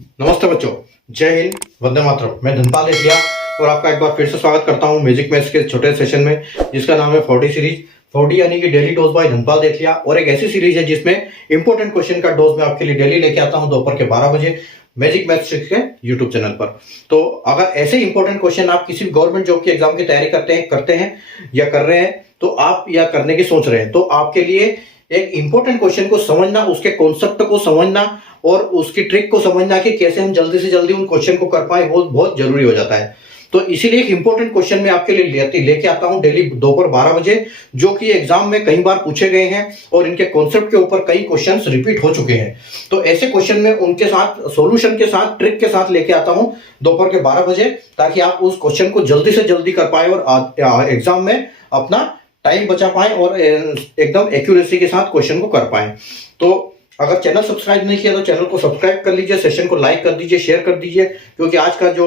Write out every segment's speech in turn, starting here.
नमस्ते बच्चों, जय हिंद, वंदे मातरम। मैं धनपाल एशिया और आपका एक बार फिर से स्वागत करता हूं मैजिक मैथ्स के छोटे सेशन में, जिसका नाम है 40 सीरीज। 40 यानी कि daily dose by Dhanpal Asia, और एक ऐसी सीरीज है जिसमें इंपॉर्टेंट क्वेश्चन का डोज मैं आपके लिए डेली लेके आता हूं दोपहर के 12 बजे मैजिक मैथ्स के यूट्यूब चैनल पर। तो अगर ऐसे इंपॉर्टेंट क्वेश्चन आप किसी गवर्नमेंट जॉब की एग्जाम की तैयारी करते हैं या कर रहे हैं, तो आप या करने की सोच रहे हैं, तो आपके लिए एक इंपॉर्टेंट क्वेश्चन को समझना, उसके कॉन्सेप्ट को समझना और उसकी ट्रिक को समझना कि कैसे हम जल्दी से जल्दी उन क्वेश्चन को कर पाए, वो बहुत जरूरी हो जाता है। तो इसीलिए एक इंपॉर्टेंट क्वेश्चन मैं आपके लिए लेके आता हूं डेली दोपहर 12 बजे, जो कि एग्जाम में कई बार पूछे गए हैं और इनके कॉन्सेप्ट के ऊपर कई क्वेश्चंस रिपीट हो चुके हैं। तो ऐसे क्वेश्चन में उनके साथ सॉल्यूशन के साथ ट्रिक के साथ लेके आता हूं दोपहर के 12 बजे, ताकि आप उस क्वेश्चन को जल्दी से जल्दी कर पाए और एग्जाम में अपना टाइम बचा पाए और एकदम एक्यूरेसी के साथ क्वेश्चन को कर पाए। तो अगर चैनल सब्सक्राइब नहीं किया तो चैनल को सब्सक्राइब कर लीजिए, सेशन को लाइक कर दीजिए, शेयर कर दीजिए, क्योंकि आज का जो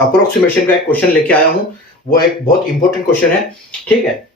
अप्रोक्सीमेशन का एक क्वेश्चन लेके आया हूं वो एक बहुत इंपॉर्टेंट क्वेश्चन है। ठीक है,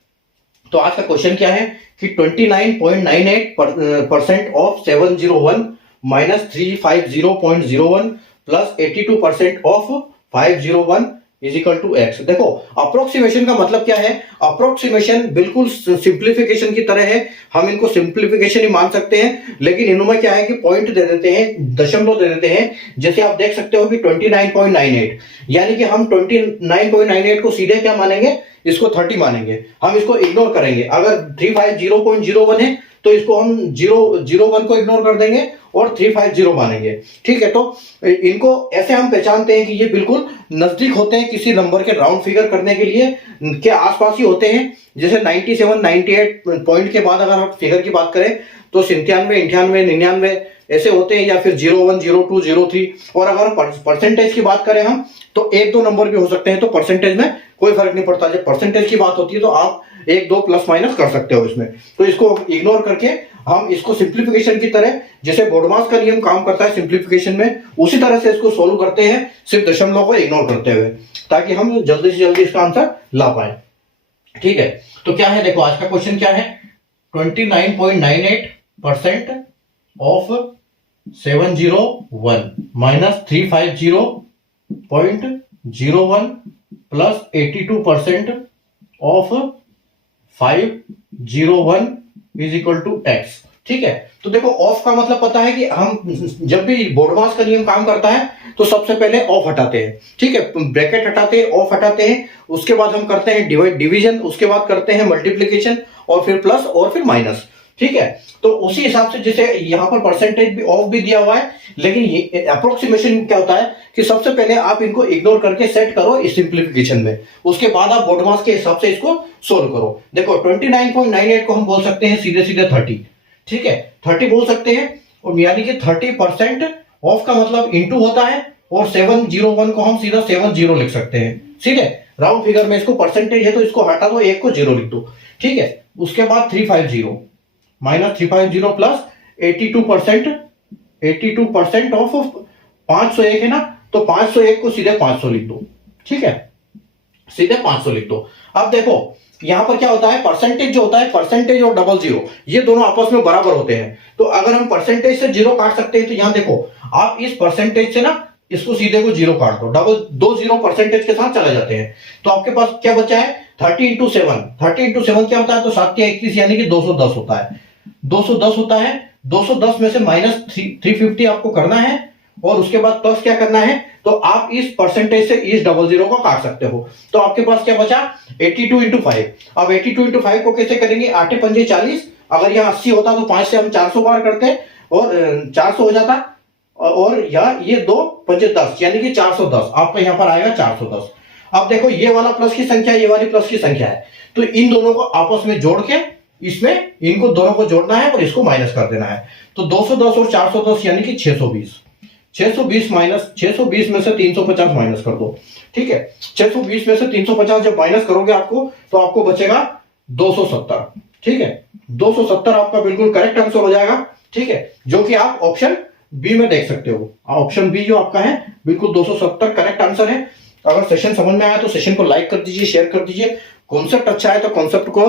तो आज का क्वेश्चन क्या है कि 29.98% of 701 minus 350.01 plus 82% of 501 is equal to X. देखो, अप्रोक्सीमेशन का मतलब क्या है? अप्रोक्सीमेशन बिल्कुल सिंप्लीफिकेशन की तरह है, हम इनको सिंप्लीफिकेशन ही मान सकते हैं, लेकिन इनमें क्या है कि पॉइंट दे देते हैं, दशमलव दे देते हैं। जैसे आप देख सकते हो कि 29.98, यानी कि हम 29.98 को सीधे क्या मानेंगे? इसको 30 मानेंगे, हम इसको इग्नोर करेंगे। अगर 350.01 है तो इसको हम 001 को इग्नोर कर देंगे और 350 मानेंगे। ठीक है, तो इनको ऐसे हम पहचानते हैं कि ये बिल्कुल नजदीक होते हैं किसी नंबर के राउंड फिगर करने के लिए, के आसपास ही होते हैं। जैसे 97, 98 पॉइंट के बाद अगर हम फिगर की बात करें तो 97, 98, 99 ऐसे होते हैं, या फिर 01, 02, 03। और अगर परसेंटेज की बात करें हम, तो एक दो नंबर भी हो सकते हैं, तो परसेंटेज में कोई फर्क नहीं पड़ता। जब परसेंटेज की बात होती है तो आप एक दो प्लस माइनस कर सकते हो इसमें। तो इसको इग्नोर करके हम इसको सिंप्लीफिकेशन की तरह, जैसे बोडमास का नियम काम करता है सिंप्लीफिकेशन में, उसी तरह से इसको सोल्व करते हैं, सिर्फ दशमलव को इग्नोर करते हुए, ताकि हम जल्दी से जल्दी इसका आंसर ला पाए। ठीक है, तो क्या है, देखो आज का क्वेश्चन क्या है। 29.98% of 701 minus 350.01 plus 82% of 501 is equal to X. ठीक है, तो देखो ऑफ का मतलब पता है कि हम जब भी बोडमास का नियम काम करता है तो सबसे पहले ऑफ हटाते हैं। ठीक है, ब्रैकेट हटाते हैं, ऑफ हटाते हैं, उसके बाद हम करते हैं डिवीजन, उसके बाद करते हैं मल्टीप्लीकेशन, और फिर प्लस, और फिर माइनस। ठीक है, तो उसी हिसाब से जैसे यहां पर परसेंटेज भी ऑफ भी दिया हुआ है, लेकिन ये अप्रोक्सीमेशन क्या होता है कि सबसे पहले आप इनको इग्नोर करके सेट करो इस सिंप्लीफिकेशन में, उसके बाद आप बोडमास के हिसाब से इसको सोल्व करो। देखो 29.98 को हम बोल सकते हैं सीधे सीधे 30। ठीक है, 30 बोल सकते हैं, और यानी कि 30% ऑफ का मतलब इंटू होता है, और 701 को हम सीधा 70 लिख सकते हैं सीधे राउंड फिगर में। इसको परसेंटेज है तो इसको हटा दो, एक को 0 लिख दो। ठीक है, उसके बाद 350 माइनस 350 प्लस 82% ऑफ 501 है ना, तो 501 को सीधे 500 लिख दो। ठीक है, सीधे 500 लिख दो। अब देखो यहां पर क्या होता है, परसेंटेज जो होता है, परसेंटेज और डबल जीरो ये दोनों आपस में बराबर होते हैं। तो अगर हम परसेंटेज से जीरो काट सकते हैं, तो यहां देखो आप इस परसेंटेज से ना इसको सीधे को जीरो काट दो, डबल दो जीरो परसेंटेज के साथ चले जाते हैं। तो आपके पास क्या बचा है, 30 इंटू 7। 30 इंटू 7 क्या होता है, तो 7 या 21 यानी कि 210 होता है। 210 होता है, 210 में से माइनस 350 आपको करना है, और उसके बाद प्लस क्या करना है, तो आप इस परसेंटेज से इस डबल जीरो को काट सकते हो। तो आपके पास क्या बचा, 82 इंटू 5। अब 82 इंटू 5 को कैसे करेंगे, 8 पंजे 40, अगर यहाँ 80 होता तो 5 से हम 400 बार करते और 400 हो जाता, और ये 2 पंजे 10 यानी कि 410 आपका यहाँ पर आएगा 410। अब देखो ये वाला प्लस की संख्या, ये वाली प्लस की संख्या है, तो इन दोनों को आपस में जोड़ के इसमें इनको दोनों को जोड़ना है और इसको माइनस कर देना है। तो 210 और 410 यानी कि 620। 620 माइनस 620 में से 350 माइनस कर दो। ठीक है, 620 में से 350 जब माइनस करोगे आपको, तो आपको बचेगा 270। ठीक है, 270 आपका बिल्कुल करेक्ट आंसर हो जाएगा। ठीक है, जो कि आप ऑप्शन बी में देख सकते हो। ऑप्शन बी जो आपका है बिल्कुल 270 करेक्ट आंसर है। अगर सेशन समझ में आया तो सेशन को लाइक कर दीजिए, शेयर कर दीजिए। कॉन्सेप्ट अच्छा है तो कॉन्सेप्ट को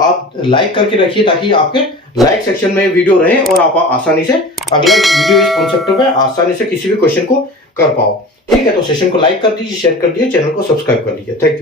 आप लाइक करके रखिए, ताकि आपके लाइक सेक्शन में वीडियो रहे और आप आसानी से अगला वीडियो इस कॉन्सेप्ट में आसानी से किसी भी क्वेश्चन को कर पाओ। ठीक है, तो सेशन को लाइक कर दीजिए, शेयर कर दीजिए, चैनल को सब्सक्राइब कर लीजिए। Thank you.